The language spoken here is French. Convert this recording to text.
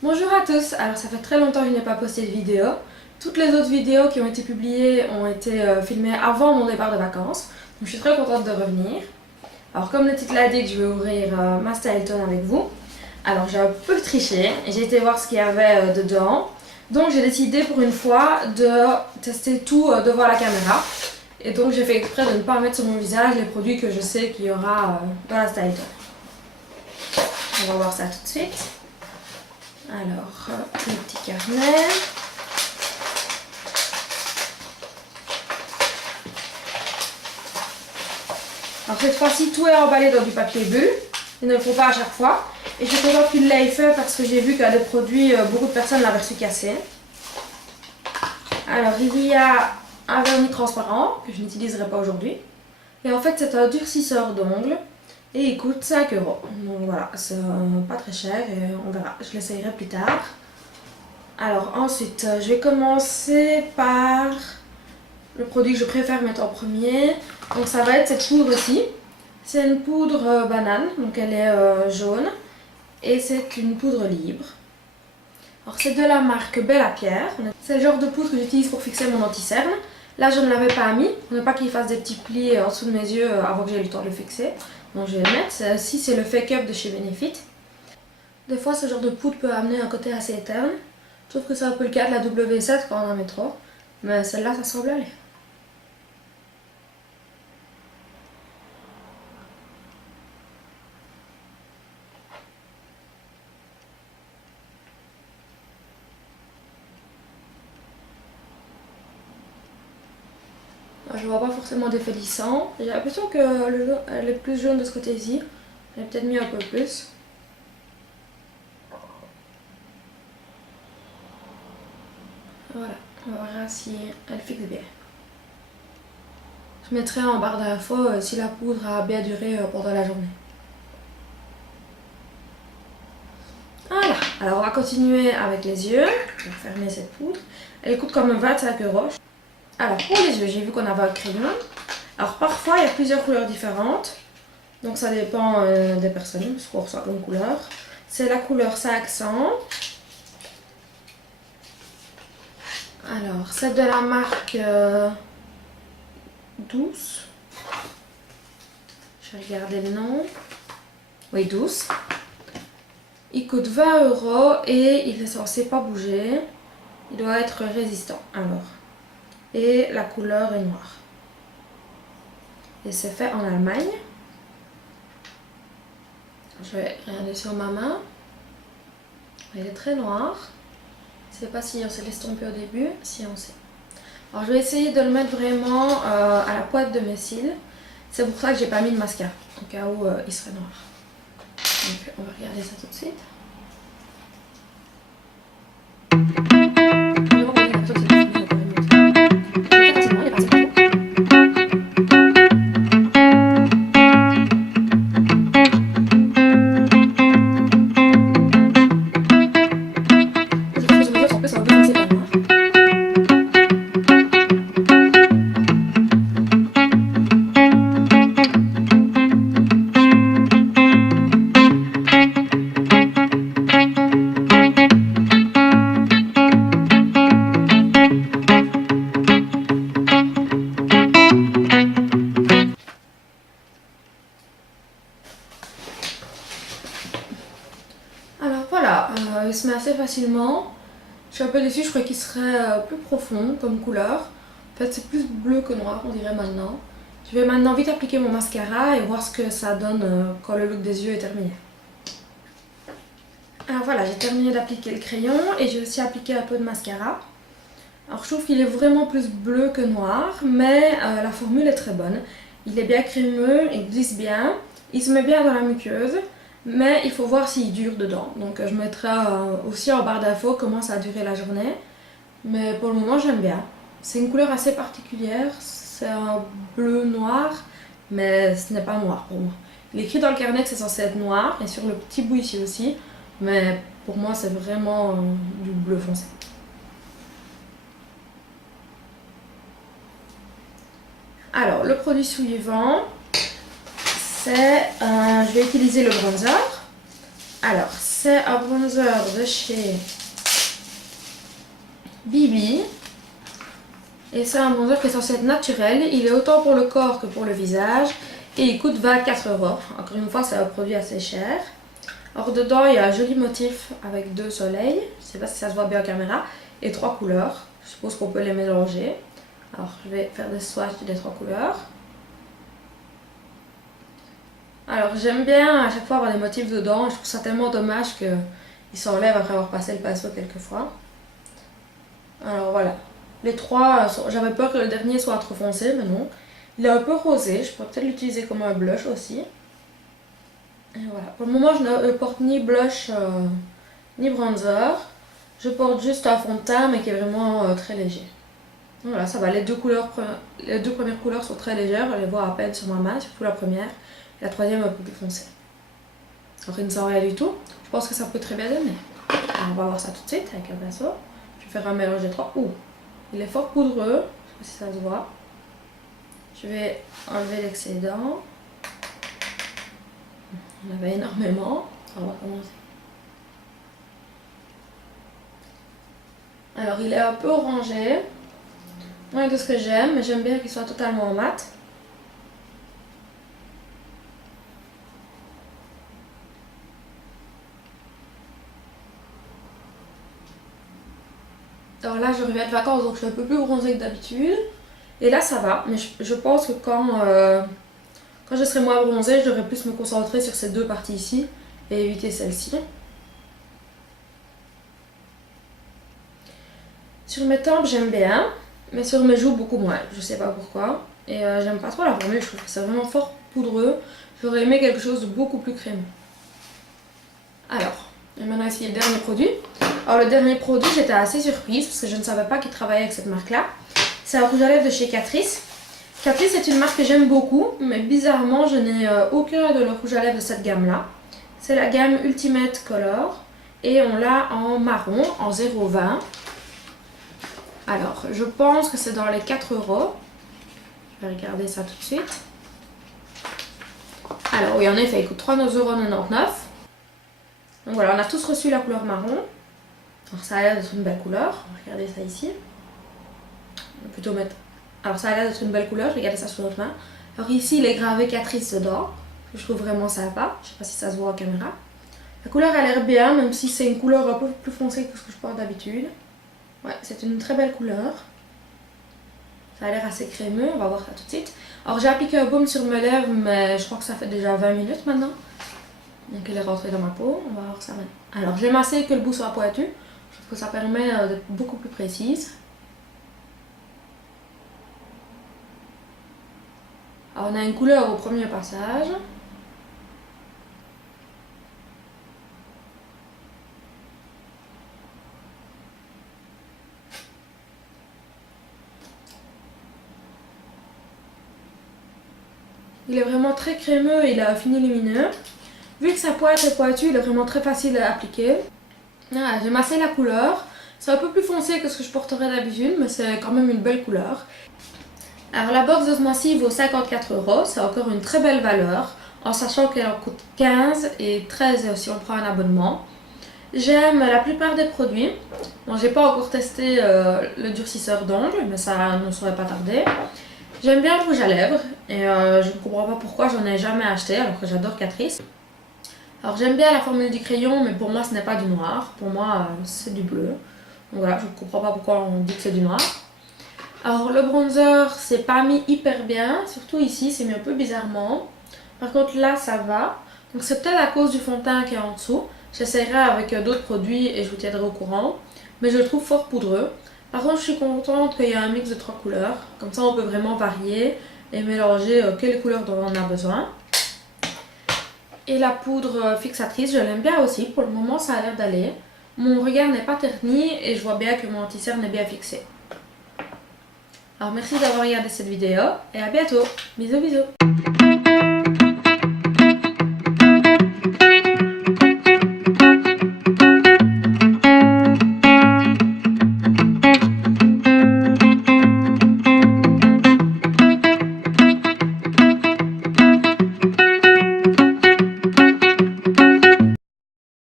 Bonjour à tous, alors ça fait très longtemps que je n'ai pas posté de vidéo. Toutes les autres vidéos qui ont été publiées ont été filmées avant mon départ de vacances. Donc je suis très contente de revenir. Alors comme le titre l'indique, je vais ouvrir ma Styleton avec vous. Alors j'ai un peu triché et j'ai été voir ce qu'il y avait dedans. Donc j'ai décidé pour une fois de tester tout devant la caméra. Et donc j'ai fait exprès de ne pas mettre sur mon visage les produits que je sais qu'il y aura dans la Styleton. On va voir ça tout de suite. Alors, le petit carnet. Alors cette fois-ci, tout est emballé dans du papier bulle. Il ne le faut pas à chaque fois. Et je suis contente qu'il l'ait fait parce que j'ai vu qu'il y a des produits, beaucoup de personnes l'avaient reçu cassé. Alors il y a un vernis transparent que je n'utiliserai pas aujourd'hui. Et en fait c'est un durcisseur d'ongles. Et il coûte 5 €. Donc voilà, c'est pas très cher et on verra. Je l'essayerai plus tard. Alors ensuite, je vais commencer par le produit que je préfère mettre en premier. Donc ça va être cette poudre-ci. C'est une poudre banane, donc elle est jaune. Et c'est une poudre libre. Alors c'est de la marque Belle à Pierre. C'est le genre de poudre que j'utilise pour fixer mon anti-cerne. Là je ne l'avais pas mis, pour ne pas qu'il fasse des petits plis en dessous de mes yeux avant que j'aie eu le temps de le fixer. Donc je vais le mettre. Celle-ci c'est le Fake Up de chez Benefit. Des fois ce genre de poudre peut amener un côté assez terne. Je trouve que c'est un peu le cas de la W7 quand on en met trop. Mais celle-là ça semble aller. Je vois pas forcément d'effet lissant. J'ai l'impression que elle est plus jaune de ce côté-ci. J'ai peut-être mis un peu plus. Voilà, on va voir si elle fixe bien. Je mettrai en barre d'infos si la poudre a bien duré pendant la journée. Voilà, alors on va continuer avec les yeux. Je vais fermer cette poudre. Elle coûte quand même 25 €. Alors pour les yeux, j'ai vu qu'on avait un crayon. Alors parfois il y a plusieurs couleurs différentes. Donc ça dépend des personnes, ce qu'on ressent comme couleur. C'est la couleur 500. Alors c'est de la marque Douce. Je vais regarder le nom. Oui, Douce. Il coûte 20 € et il est censé pas bouger. Il doit être résistant. Alors. Et la couleur est noire. Et c'est fait en Allemagne. Je vais regarder sur ma main. Elle est très noire. Je ne sais pas si on s'est estompé au début. Si on sait. Alors je vais essayer de le mettre vraiment à la pointe de mes cils. C'est pour ça que j'ai pas mis de mascara. Au cas où il serait noir. Donc on va regarder ça tout de suite. Voilà, il se met assez facilement. Je suis un peu déçue, je croyais qu'il serait plus profond comme couleur. En fait, c'est plus bleu que noir, on dirait maintenant. Je vais maintenant vite appliquer mon mascara et voir ce que ça donne quand le look des yeux est terminé. Alors voilà, j'ai terminé d'appliquer le crayon et j'ai aussi appliqué un peu de mascara. Alors je trouve qu'il est vraiment plus bleu que noir, mais la formule est très bonne. Il est bien crémeux, il glisse bien, il se met bien dans la muqueuse. Mais il faut voir s'il dure dedans. Donc je mettrai aussi en barre d'infos comment ça a duré la journée. Mais pour le moment j'aime bien. C'est une couleur assez particulière. C'est un bleu noir. Mais ce n'est pas noir pour moi. Il est écrit dans le carnet que c'est censé être noir. Et sur le petit bout ici aussi. Mais pour moi c'est vraiment du bleu foncé. Alors le produit suivant. Je vais utiliser le bronzer. Alors, c'est un bronzer de chez Bibi. Et c'est un bronzer qui est censé être naturel. Il est autant pour le corps que pour le visage. Et il coûte 24 €. Encore une fois, c'est un produit assez cher. Alors dedans, il y a un joli motif avec 2 soleils. Je ne sais pas si ça se voit bien en caméra. Et 3 couleurs. Je suppose qu'on peut les mélanger. Alors je vais faire des swatchs des 3 couleurs. Alors j'aime bien à chaque fois avoir des motifs dedans. Je trouve ça tellement dommage qu'ils s'enlèvent après avoir passé le pinceau quelques fois. Alors voilà. Les 3, j'avais peur que le dernier soit trop foncé, mais non. Il est un peu rosé. Je pourrais peut-être l'utiliser comme un blush aussi. Et voilà. Pour le moment, je ne porte ni blush ni bronzer. Je porte juste un fond de teint, mais qui est vraiment très léger. Voilà, ça va. Les deux premières couleurs sont très légères. Je les vois à peine sur ma main, surtout la première. Et la troisième un peu plus foncée. Alors, il ne sent rien du tout. Je pense que ça peut très bien donner. Alors, on va voir ça tout de suite avec un pinceau. Je vais faire un mélange des 3. Ouh, il est fort poudreux. Je sais pas si ça se voit. Je vais enlever l'excédent. Il y en avait énormément. On va commencer. Alors, il est un peu orangé. Moins que ce que j'aime, mais j'aime bien qu'il soit totalement mat. Alors là, je reviens de vacances, donc je suis un peu plus bronzée que d'habitude. Et là, ça va, mais je pense que quand je serai moins bronzée, je devrais plus me concentrer sur ces deux parties ici et éviter celle-ci. Sur mes tempes, j'aime bien, mais sur mes joues, beaucoup moins. Je sais pas pourquoi. Et j'aime pas trop la formule, je trouve que c'est vraiment fort poudreux. J'aurais aimé quelque chose de beaucoup plus crémeux. Alors, je vais maintenant essayer le dernier produit. Alors le dernier produit, j'étais assez surprise parce que je ne savais pas qu'il travaillait avec cette marque-là. C'est un rouge à lèvres de chez Catrice. Catrice est une marque que j'aime beaucoup, mais bizarrement, je n'ai aucun de leurs rouges à lèvres de cette gamme-là. C'est la gamme Ultimate Color et on l'a en marron, en 0,20. Alors, je pense que c'est dans les 4 €. Je vais regarder ça tout de suite. Alors oui, en effet, il coûte 3,99 €. Donc voilà, on a tous reçu la couleur marron. Alors ça a l'air d'être une belle couleur. Regardez ça ici. On va plutôt mettre... Alors ça a l'air d'être une belle couleur, regardez ça sur notre main. Alors ici, il est gravé Catrice dedans, que je trouve vraiment sympa. Je sais pas si ça se voit en caméra. La couleur a l'air bien, même si c'est une couleur un peu plus foncée que ce que je porte d'habitude. Ouais, c'est une très belle couleur. Ça a l'air assez crémeux, on va voir ça tout de suite. Alors j'ai appliqué un baume sur mes lèvres, mais je crois que ça fait déjà 20 minutes maintenant. Donc il est rentré dans ma peau, on va voir ça maintenant. Alors j'ai massé que le bout soit pointu. Je trouve que ça permet d'être beaucoup plus précise. Alors on a une couleur au premier passage. Il est vraiment très crémeux et il a un fini lumineux. Vu que sa pointe est pointue, il est vraiment très facile à appliquer. Voilà, j'ai massé la couleur. C'est un peu plus foncé que ce que je porterais d'habitude, mais c'est quand même une belle couleur. Alors la box de ce mois-ci vaut 54 €, c'est encore une très belle valeur, en sachant qu'elle en coûte 15 et 13 si on prend un abonnement. J'aime la plupart des produits. Bon, j'ai pas encore testé le durcisseur d'ongles, mais ça ne saurait pas tarder. J'aime bien le rouge à lèvres et je ne comprends pas pourquoi j'en ai jamais acheté alors que j'adore Catrice. Alors j'aime bien la formule du crayon, mais pour moi ce n'est pas du noir, pour moi c'est du bleu. Donc voilà, je ne comprends pas pourquoi on dit que c'est du noir. Alors le bronzer c'est pas mis hyper bien, surtout ici c'est mis un peu bizarrement. Par contre là ça va, donc c'est peut-être à cause du fond de teint qui est en dessous. J'essaierai avec d'autres produits et je vous tiendrai au courant, mais je le trouve fort poudreux. Par contre je suis contente qu'il y ait un mix de 3 couleurs, comme ça on peut vraiment varier et mélanger quelle couleur dont on a besoin. Et la poudre fixatrice, je l'aime bien aussi, pour le moment ça a l'air d'aller. Mon regard n'est pas terni et je vois bien que mon anti-cerne est bien fixé. Alors merci d'avoir regardé cette vidéo et à bientôt. Bisous bisous.